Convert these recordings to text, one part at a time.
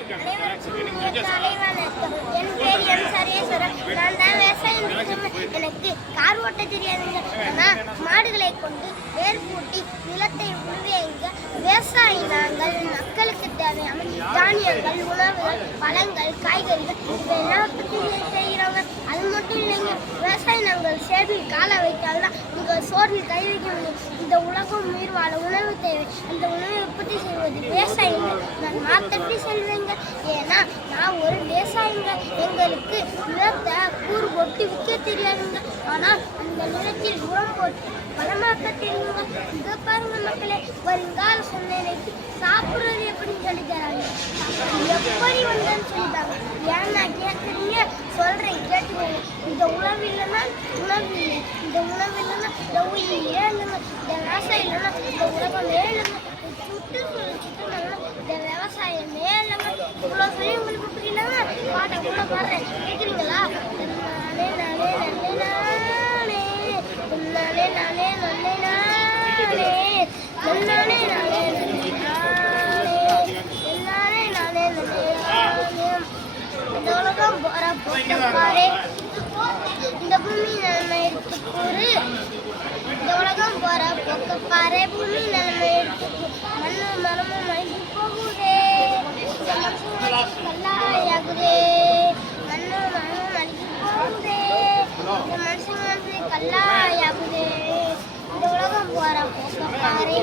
என் பேர் எம் சரேஸ்வரன். நான் தான் விவசாயம் எனக்கு கார் ஓட்ட தெரியாதுங்க. ஆனால் மாடுகளை கொண்டு வேர் பூட்டி நிலத்தை உழுவேங்க. விவசாயி நாங்கள் மக்களுக்கு தேவையான தானியங்கள், உணவுகள், பழங்கள், காய்கறிகள் இதெல்லாம் உற்பத்தி செய்கிறோங்க. அது மட்டும் இல்லைங்க, விவசாயி நாங்கள் சேர்வில் கால வைத்தால்தான் உங்கள் சோறில் கை வைக்க முடியும். இந்த உலகம் உயிர் வாழ உணவு தேவை. அந்த உணவை உற்பத்தி செய்வது விவசாயிங்க. நான் மாத்தட்டி செல்வேங்க. ஏன்னா நான் ஒரு விவசாயிங்க. எங்களுக்கு நிலத்தை கூறு போட்டு விற்க தெரியாதுங்க. ஆனால் அந்த நிலத்தில் உரம் போட்டு பலமாக்க தெரியுங்க. இதை பாருங்க மக்களே, வருங்கால சந்ததிக்கு சாப்பிட்றது எப்படின்னு சொல்லி தராங்க. எப்படி வந்தேன்னு சொல்லிட்டாங்க. ஏன்னா கேட்குறீங்க, சொல்கிறேன் கேட்டுக்கோங்க. இந்த உணவு இல்லைன்னா உணவு இல்லை. இந்த உணவு இல்லைன்னா இந்த உயிர் இல்லைங்க. இந்த விவசாயம் இல்லைன்னா இந்த உலகமே இல்லைங்க. சுற்றுலா இந்த விவசாயமே இல்லைங்க. இவ்வளோ சொல்லி உங்களுக்கு புரியலங்க. பாட்டை கூட பாடுறேன், கேட்குறீங்களா? நானே நானே நன்னே நானே நானே நானே நன்னே நானே நன்னானே நானே நன்னே நானே நானே நன்னே நானே. இந்த உலகம் போற போட்டப்பாரு, இந்த பூமி நன்மை எடுத்துக்கூறு. இந்த உலகம் போற போக்கப்பாரு, பூமி நன்மை எடுத்துக்கூறு. மண்ணும் மரமும் மழகி போகுதே, இந்த மனுஷன் கல்லாயாகுதே. மண்ணும் மரமும் மழகி போகுதே, இந்த மனுஷன் மனசு கல்லாயாகுதே. இந்த உலகம் போற போக்கப்பாரு,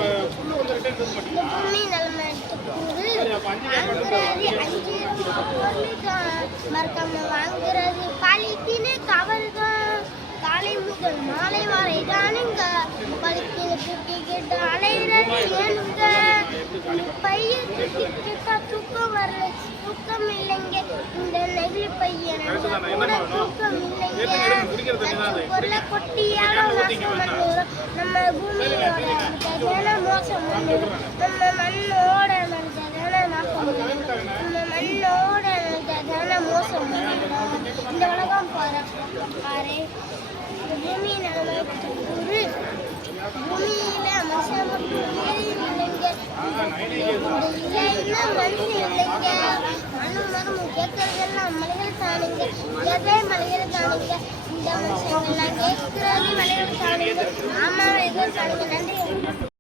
இந்த பூமி நன்மை எடுத்துக்கூறு. வாங்குறது 5 பொருளுதான், மறக்காம வாங்குறது பாலித்தீனு கவர் தான். காலை முதல் மாலை வரை தானுங்க பலித்தீனு தூக்கி கேட்டு அலைகிறது ஏனுங்க. பைய தூக்கி கேட்டா தூக்கம் வரல, தூக்கம் இல்லைங்க. இந்த நெகிழி பையன் கூட தூக்கம் இல்லைங்க. பொருளை கொட்டியால நாசம் பண்ணுறோம். நம்ம பூமியோட மோசம் பண்ணுறோம். நம்ம மண்ணோட மனிதன நாசம் பண்ணுறோம். நம்ம மண்ணோட மோசம் பண்ணுறோம். இந்த உலகம் பாரு, இந்த பூமி நிலைமை கூறு. பூமியில மனுஷன் இல்லைங்க. மனுஷன் இல்லைங்க. மண்ணு மரமும் கேட்கறதெல்லாம் மலைகள் தானுங்க. எதே மலைகள் தானுங்க. இந்த மனுஷங்கள்லாம் கேட்கறது மலைகள் தானுங்க. ஆமா, எதுவும் தானுங்க. நன்றி.